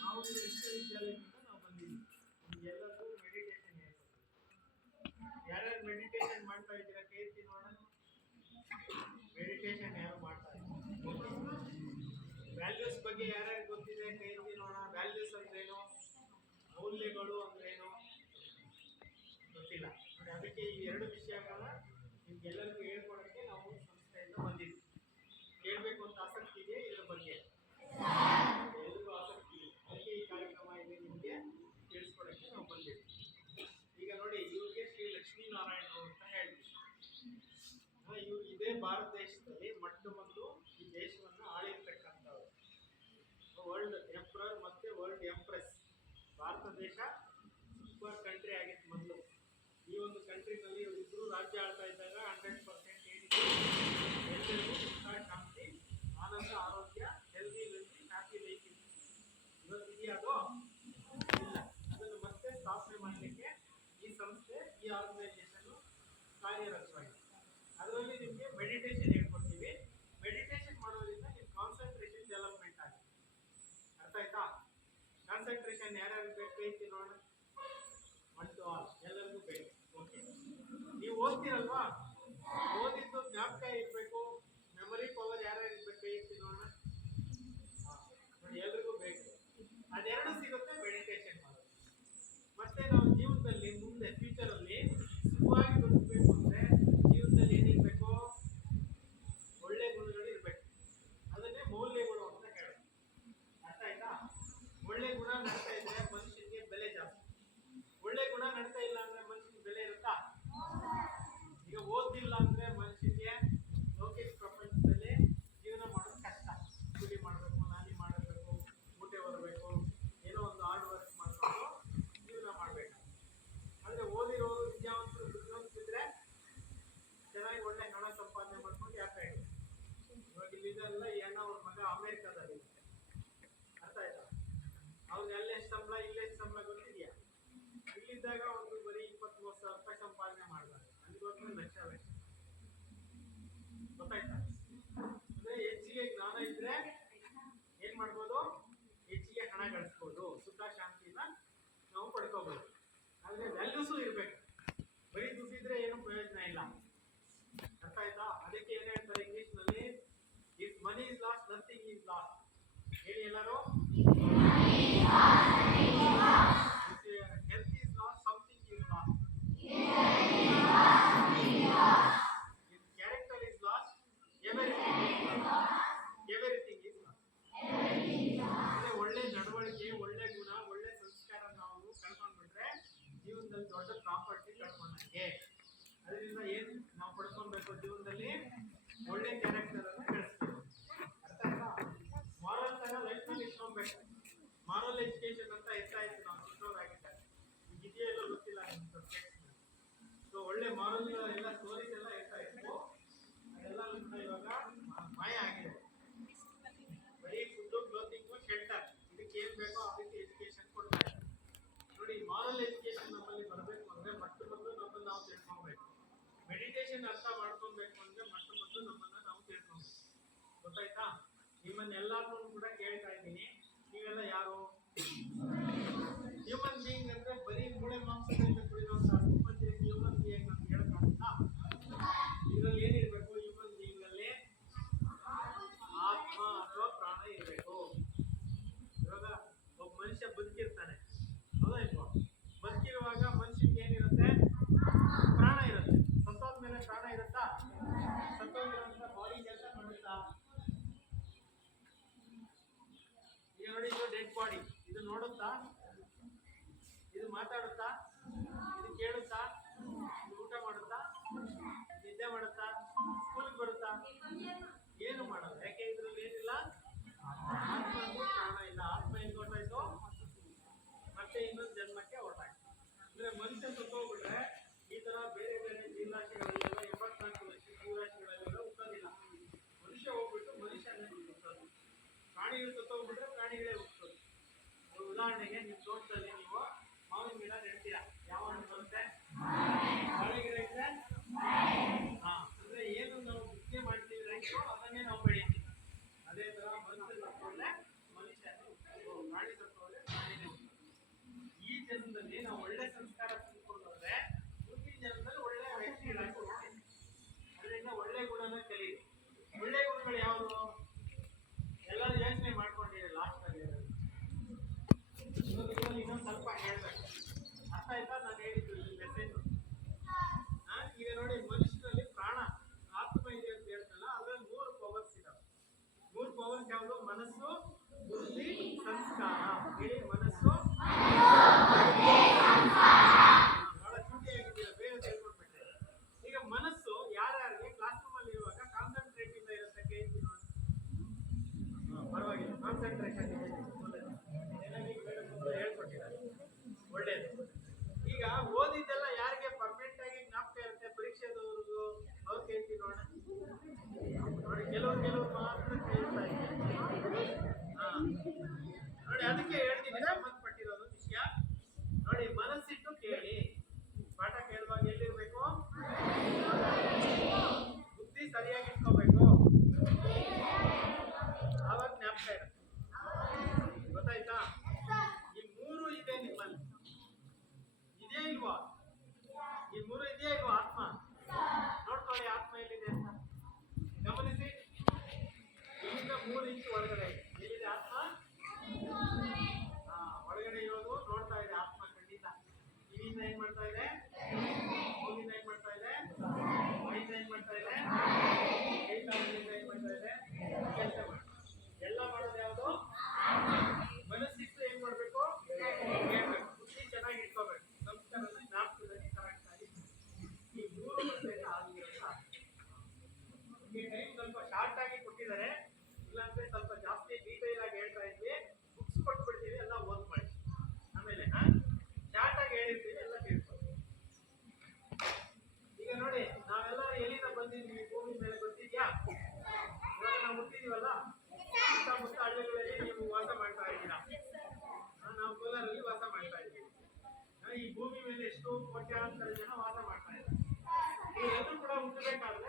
ನಾವು ವಿಶ್ವವಿದ್ಯಾಲಯದಿಂದ ನಾವು ಬಂದಿದ್ದೀವಿ ನಿಮ್ಗೆಲ್ಲರಿಗೂ ಮೆಡಿಟೇಷನ್ ಯಾರ್ಯಾರು ಮೆಡಿಟೇಷನ್ ಮಾಡ್ತಾ ಇದ್ದೀರಾ ಕೈ ಎತ್ತಿ ನೋಡೋಣ ಮೆಡಿಟೇಷನ್ ಯಾರು ಮಾಡ್ತಾ ಇದ್ದೀರಾ ವ್ಯಾಲ್ಯೂಸ್ ಬಗ್ಗೆ ಯಾರ್ಯಾರು ಗೊತ್ತಿದೆ ಕೈ ಎತ್ತಿ ನೋಡೋಣ ವ್ಯಾಲ್ಯೂಸ್ ಅಂದ್ರೇನು ಮೌಲ್ಯಗಳು ಅಂದ್ರೇನು ಗೊತ್ತಿಲ್ಲ ಅದಕ್ಕೆ ಈ ಎರಡು ವಿಷಯಗಳನ್ನ ನಿಮ್ಗೆಲ್ಲರಿಗೂ ಹೇಳ್ಕೊಡೋಕ್ಕೆ ನಾವು ಸಂಸ್ಥೆಯಿಂದ ಬಂದಿದ್ವಿ ಕೇಳಬೇಕು ಅಂತ ಆಸಕ್ತಿ ಇದೆ, ಇದರ ಬಗ್ಗೆ. ಎಲ್ರಿಗೂ ಆಸಕ್ತಿ ಇದೆ. ಅದಕ್ಕೆ ಈ ಕಾರ್ಯಕ್ರಮ ಇದೆ ನಿಮಗೆ, ತಿಳಿಸ್ಕೊಡಕ್ಕೆ ನಾವು ಬಂದಿದ್ದೀವಿ. ಈಗ ನೋಡಿ, ಇವ್ರಿಗೆ ಶ್ರೀ ಲಕ್ಷ್ಮೀನಾರಾಯಣ ಅಂತ ಹೇಳಿದ್ವಿ ಇವ್ರು ಇದೇ ಭಾರತ ದೇಶದಲ್ಲಿ ಮೊಟ್ಟ ಮೊದಲು ಈ ದೇಶವನ್ನು ಆಳಿರ್ತಕ್ಕಂಥವ್ರು. ವರ್ಲ್ಡ್ ಎಂಪ್ರರ್ ಮತ್ತೆ ವರ್ಲ್ಡ್ ಎಂಪ್ರೆಸ್ ಭಾರತ ದೇಶ ಸೂಪರ್ ಕಂಟ್ರಿ ಆಗಿತ್ತು ಮೊದಲು. ಈ ಒಂದು ಕಂಟ್ರಿನಲ್ಲಿ ಇವರಿಬ್ಬರು ರಾಜ್ಯ ಆಳ್ತಾ ಇದ್ದಾಗ ಹಂಡ್ರೆಡ್ ಪರ್ಸೆಂಟ್ ಏನಿದೆ? ಸ್ಥಾಪನೆ ಮಾಡಲಿಕ್ಕೆ ಈ ಸಂಸ್ಥೆ ಈ ಆರ್ಗನೈಸೇಷನ್ ಕಾರ್ಯರತವಾಗಿದೆ ಅದರಲ್ಲಿ ನಿಮಗೆ ಮೆಡಿಟೇಷನ್ ಹೇಳ್ಕೊಡ್ತೀವಿ. ಮೆಡಿಟೇಷನ್ ಮಾಡೋದ್ರಿಂದ ನಿಮ್ಮ ಕಾನ್ಸಂಟ್ರೇಷನ್ ಡೆವಲಪ್ಮೆಂಟ್ ಆಗುತ್ತೆ. ಅರ್ಥ ಆಯ್ತಾ? ಕಾನ್ಸಂಟ್ರೇಷನ್ ಯಾರ್ಯಾರು ಬೇಕು ನೋಡೋಣ ಒನ್ ಟು ಆಲ್ ಎಲ್ಲರಿಗೂ ಬೇಕು ಓಕೆ ನೀವು ಓದ್ತೀರಲ್ವಾ ಓದಿದ್ದು ಜ್ಞಾಪಕ ಇರಬೇಕು ಮೆಮರಿ ಪವರ್ ಯಾರ್ಯಾರು ಇರ್ಬೇಕು ಐತಿ ನೋಡೋಣ ಹಾ, ನೋಡಿ ಎಲ್ರಿಗೂ ಬೇಕು ಅದೆರಡು ಸಿಗುತ್ತೆ ಮೆಡಿಟೇಷನ್ ಮಾಡೋದು ಮತ್ತೆ ನಾವು ಜೀವನದಲ್ಲಿ ಮುಂದೆ ಫ್ಯೂಚರಲ್ಲಿ ಸುಖವಾಗಿ ಬದುಕಬೇಕು ಅಂದ್ರೆ ಜೀವನದಲ್ಲಿ ಏನಿರಬೇಕು ಒಳ್ಳೆ ಗುಣಗಳು ಇರಬೇಕು ಅದನ್ನೇ ಮೌಲ್ಯಗಳು ಅಂತ ಹೇಳೋದು ಅರ್ಥ ಆಯ್ತಾ ಒಳ್ಳೆ ಗುಣ ನಡ್ತಾ ಇದ್ರೆ ಮನುಷ್ಯನಿಗೆ ಬೆಲೆ ಜಾಸ್ತಿ ಒಳ್ಳೆ ಗುಣ ನಡ್ತಾ ಇಲ್ಲ ಅಂದ್ರೆ ಮನುಷ್ಯನಿಗೆ ಬೆಲೆ ಇರುತ್ತಾ ಈಗ ಓದಿಲ್ಲ ಅಂದ್ರೆ ಮನುಷ್ಯನಿಗೆ ಲೌಕಿಕ ಪ್ರಪಂಚದಲ್ಲಿ ಜೀವನ ಮಾಡೋದು ಕಷ್ಟ ಕೂಲಿ ಮಾಡಬೇಕು ನಾನಿ ಮಾಡಬೇಕು ಮೂಟೆ ಹೊರಬೇಕು ಏನೋ ಒಂದು ಹಾರ್ಡ್ ವರ್ಕ್ ಮಾಡ್ಕೊಂಡು ಜೀವನ ಮಾಡಬೇಕು ಅಂದ್ರೆ ಓದಿರೋರು ವಿದ್ಯಾವಂತರು ಬುದ್ಧಿವಂತಿದ್ರೆ ಚೆನ್ನಾಗಿ ಒಳ್ಳೆ ಹಣ ಸಂಪಾದನೆ ಮಾಡ್ಕೊಂಡು ಯಾಕೆ ಹೇಳಿ ಇವಾಗ ಇಲ್ಲಿದೆಲ್ಲ ಏನೋ ಅವ್ರ ಮಗ ಅಮೇರಿಕಾದಲ್ಲಿ ಅರ್ಥ ಆಯ್ತಾ ಅವ್ರಿಗೆ ಅಲ್ಲೇ ಸಂಬಳ ಇಲ್ಲೇ ಸಂಬಳ ಗೊತ್ತಿದೆಯಾ ಇಲ್ಲಿದ್ದಾಗ ಒಂದು ಬರೀ ಇಪ್ಪತ್ತು ಮೂವತ್ತು ಸಾವಿರ ರೂಪಾಯಿ ಸಂಪಾದನೆ ಮಾಡ್ತಾರೆ. ಅಲ್ಲಿಗೋದ್ರೆ ಲಕ್ಷ ಗೊತ್ತಾಯ್ತಾ? ಅಂದ್ರೆ ಹೆಚ್ಚಿಗೆ ಜ್ಞಾನ ಇದ್ರೆ ಏನು ಮಾಡ್ಬೋದು? ಹೆಚ್ಚಿಗೆ ಹಣ ಗಳಿಸ್ಬೋದು. ಸುಖ, ಶಾಂತಿನ ನಾವು ಪಡ್ಕೋಬಹುದು ಆದ್ರೆ ವ್ಯಾಲ್ಯೂಸು ಇರ್ಬೇಕು. ಬರೀ ದುಡ್ಡಿದ್ರೆ ಏನು ಪ್ರಯೋಜನ ಇಲ್ಲ. ಅರ್ಥ ಆಯ್ತಾ? ಅದಕ್ಕೆ ಏನೇ ಹೇಳ್ತಾರೆ ಇಂಗ್ಲೀಷ್ನಲ್ಲಿ if money is lost nothing is lost ಹೇಳಿ ಎಲ್ಲರೂ health is lost something is lost if character is lost everything everything is lost ಅಂದ್ರೆ ಒಳ್ಳೆ ನಡವಳಿಕೆ ಒಳ್ಳೆ ಗುಣ ಒಳ್ಳೆ ಸಂಸ್ಕಾರ ನಾವು ಕಳ್ಕೊಂಡ್ಬಿಟ್ರೆ ಜೀವನದಲ್ಲಿ ದೊಡ್ಡ ಪ್ರಾಪರ್ಟಿ ಕಳ್ಕೊಂಡಂಗೆ ಅದರಿಂದ ಏನು ನಾವು ಪಡ್ಕೊಬೇಕು ಜೀವನದಲ್ಲಿ ಒಳ್ಳೆ ಕ್ಯಾರೆಕ್ಟರ್ ಅನ್ನು ಬೆಳೆಸ್ಬೇಕು ಅರ್ಥ ಆಯ್ತಾ? ಮಾರಲ್ನಲ್ಲಿ ಇಟ್ಕೊಬೇಕು ಮಾರಲ್ ಎಜುಕೇಶನ್ ಅಂತ ಎತ್ತಾಯಿತು ನಾವು ಚಿಕ್ಕವರಾಗಿದ್ದಾಗ. ಈಗ ಇದೆಯೆಲ್ಲ ಗೊತ್ತಿಲ್ಲ ಸೊ ಒಳ್ಳೆ ಮಾರಲ್ ಎಲ್ಲ ಸ್ಟೋರೀಸ್ ಎಲ್ಲ ಇತ್ತು. ಅದೆಲ್ಲ ಇವಾಗ ಮಾಯ ಆಗಿದೆ. ಮೆಡಿಟೇಷನ್ ಅರ್ಥ ಮಾಡ್ಕೊಬೇಕು ಅಂದ್ರೆ ಮೊಟ್ಟ ಮೊದಲು ನಮ್ಮನ್ನ ನಾವು ತಿಳ್ಕೊಬೇಕು. ಗೊತ್ತಾಯ್ತಾ? ನಿಮ್ಮನ್ನೆಲ್ಲರನ್ನೂ ಕೂಡ ಕೇಳ್ತಾ ಇದ್ದೀನಿ. ನೀವೆಲ್ಲ ಯಾರು? ಹ್ಯೂಮನ್ ಬೀಯಿಂಗ್ ಅಂದ್ರೆ ಬರೀ ಮೂಳೆ ಮಾಂಸದಿಂದ ಕುಡಿದಂತ ಅಲ್ಪಮಂದಿ ಹ್ಯೂಮನ್ ಬೀಯಿಂಗ್ ಅಂತ ಹೇಳ್ತಾರಲ್ಲ ಇದರಲ್ಲಿ ಏನಿರ್ಬೇಕು? ಹ್ಯೂಮನ್ ಬೀಯಿಂಗ್ ಅಲ್ಲಿ ಆತ್ಮ ಅಥವಾ ಪ್ರಾಣ ಇರಬೇಕು ಇವಾಗ ಒಬ್ಬ ಮನುಷ್ಯ ಬದುಕಿರ್ತಾನೆ ಹೌದಾ ಇಲ್ವಾ ಬದುಕಿರುವಾಗ ಮನುಷ್ಯನಿಗೆ ಏನಿರುತ್ತೆ ಪ್ರಾಣ ಇರುತ್ತೆ ಸತ್ತೋದ್ಮೇಲೆ ಪ್ರಾಣ ಇರುತ್ತಾ ಸತ್ತೋಗಿರೋಂಥ ಬಾಡಿ ಕೆಲಸ ಮಾಡುತ್ತಾ ಈಗ ನೋಡಿ ಇದು ಡೆಡ್ ಬಾಡಿ ಇದು ನೋಡುತ್ತಾ? ಇದು ಮಾತಾಡುತ್ತಾ? ಇದು ಕೇಳುತ್ತಾ? ಇದು ಊಟ ಮಾಡುತ್ತಾ? ನಿದ್ದೆ ಮಾಡುತ್ತಾ? ಸ್ಕೂಲ್ಗೆ ಬರುತ್ತಾ? ಏನು ಮಾಡೋದು ಯಾಕೆ ಇದ್ರಲ್ಲಿ ಏನಿಲ್ಲ? ಆತ್ಮಕ್ಕೂ ಪ್ರಾಣ. ಇಲ್ಲ, ಆತ್ಮ ಎಲ್ಲಿ ಹೊರಟಾಯ್ತು? ಮತ್ತೆ ಇನ್ನೊಂದು ಜನ್ಮಕ್ಕೆ ಹೊರಟಾಯ್ತು. ಅಂದ್ರೆ ಮನುಷ್ಯ ಸತ್ತೋಗ್ಬಿಟ್ರೆ ಈ ತರ ಬೇರೆ ಬೇರೆ ಜೀವರಾಶಿಗಳಲ್ಲೆಲ್ಲ ಎಂಬತ್ನಾಲ್ಕು ಲಕ್ಷ ಜೀವರಾಶಿಗಳಲ್ಲೆಲ್ಲ ಹುಟ್ಟೋದಿಲ್ಲ ಮನುಷ್ಯ ಹೋಗ್ಬಿಟ್ಟು ಮನುಷ್ಯನೇ ಹುಟ್ಟೋದು ಪ್ರಾಣಿಗಳು ಸತ್ತೋಗ್ಬಿಟ್ರೆ ಪ್ರಾಣಿಗಳೇ ಉದಾಹರಣೆಗೆ ನಿಮ್ಮ ತೋಟದಲ್ಲಿ ನೀವು ಮಾವಿನ ಗಿಡ ನೆಡ್ತೀರಾ? ಯಾವ ಹಣ್ಣು ಬರುತ್ತೆ? ಮಾವಿನ ಗಿಡ ಇದ್ರೆ? ಹಾ, ಅಂದ್ರೆ ಏನು ನಾವು ಬಿತ್ತನೆ ಮಾಡ್ತೀವಿ ರೈತರು, ಅದನ್ನೇ ನಾವು ಬೆಳಿ ನೋಡಿ ಕೆಲವರು ಕೆಲವರು ಮಾತ್ರ ಕೇಳ್ತಾ ಇದ್ದಾರೆ. ನೋಡಿ ಅದಕ್ಕೆ ಹೇಳ್ತೀನಿ ಸಂಬಂಧಪಟ್ಟಿರೋದು ವಿಷಯ ನೋಡಿ ಮನಸ್ಸಿಟ್ಟು ಕೇಳಿ ಪಾಠ ಕೇಳುವಾಗ ಎಲ್ಲಿರ್ಬೇಕು ಬುದ್ಧಿ ಸರಿಯಾಗಿ ಇಟ್ಕೋಬೇಕು ಆವಾಗ ಜ್ಞಾಪಕ ಇರುತ್ತೆ ಗೊತ್ತಾಯ್ತಾ ಈ ಮೂರು ಇದೆ ನಿಮ್ಮಲ್ಲಿ ಇದೆಯಾ ಇಲ್ವಾ ಈ ಮೂರು ಇದೆಯಾ ಇಲ್ವಾ ಆತ್ಮ ನೋಡ್ಕೊಳ್ಳಿ ಆತ್ಮ ಎಲ್ಲಿದೆ ಅಂತ ಗಮನಿಸಿ ಇಲ್ಲಿಂದ ಮೂರು ಇಂಚು ಒಳಗಡೆ ಇದೆ ಎಲ್ಲಿದೆ ಆತ್ಮ ಹಾ ಒಳಗಡೆ ಇರೋದು ನೋಡ್ತಾ ಇದೆ ಆತ್ಮ ಖಂಡಿತ ಕಿವಿಯಿಂದ ಏನ್ ಮಾಡ್ತಾ ಇದೆ ಮೂಗಿಂದ ಏನ್ ಮಾಡ್ತಾ ಇದೆ ಮೈಯಿಂದ ಏನ್ ಮಾಡ್ತಾ ಇದೆ ಕೈ ಕಾಲಿನಿಂದ ಏನ್ ಮಾಡ್ತಾ ಇದೆ ಕೆಲಸ ಮಾಡ್ತಾ ಇದೆ. ಎಲ್ಲ ಮಾಡೋದು ಯಾವುದು ಮನಸ್ಸಿಟ್ಟು ಏನ್ ಮಾಡ್ಬೇಕು ಕೇಳ್ಬೇಕು ಬುದ್ಧಿ ಚೆನ್ನಾಗಿ ಇಟ್ಕೋಬೇಕು ಸಂಸ್ಕಾರದ ಜ್ಞಾಪಕದಲ್ಲಿ ಕರೆಕ್ಟ್ ಆಗಿ ಈ ಮೂರು ಸೇರಿ ಆಗಿರೋದು ಆತ್ಮ. ನಿಮಗೆ ಟೈಮ್ ಸ್ವಲ್ಪ ಶಾರ್ಟ್ ಆಗಿ ಕೊಟ್ಟಿದ್ದಾರೆ. ಇಲ್ಲಾಂದ್ರೆ ಸ್ವಲ್ಪ ಜಾಸ್ತಿ ಡೀಟೇಲ್ ಆಗಿ ಹೇಳ್ತಾ ಇದ್ವಿ. ಬುಕ್ಸ್ ಕೊಟ್ಬಿಡ್ತೀವಿ, ಎಲ್ಲ ಓದ್ಕೊಳ್ಳಿ. ಆಮೇಲೆ ಶಾರ್ಟ್ ಆಗಿ ಹೇಳಿರ್ತೀವಿ, ಎಲ್ಲ ತಿಳ್ಕೊಳ್ಳಿ ಈಗ ನೋಡಿ ನಾವೆಲ್ಲ ಎಲ್ಲಿಂದ ಬಂದಿದ್ವಿ ಭೂಮಿ ಮೇಲೆ ಗೊತ್ತಿದ್ಯಾ ಇವಾಗ ನಾವು ಹುಟ್ಟಿದೀವಲ್ಲ? ಸುತ್ತಮುತ್ತ ಹಳ್ಳಿಗಳಲ್ಲಿ ನೀವು ವಾಸ ಮಾಡ್ತಾ ಇದ್ದೀರಾ? ನಾವು ಕೋಲಾರಲ್ಲಿ ವಾಸ ಮಾಡ್ತಾ ಇದ್ದೀವಿ. ಈ ಭೂಮಿ ಮೇಲೆ ಎಷ್ಟು ಕೋಟ್ಯಾಂತರ ಜನ ವಾಸ ಮಾಡ್ತಾ ಇದ್ದಾರೆ. ಎಲ್ಲರೂ ಕೂಡ ಹುಟ್ಟಬೇಕಾದ್ರೆ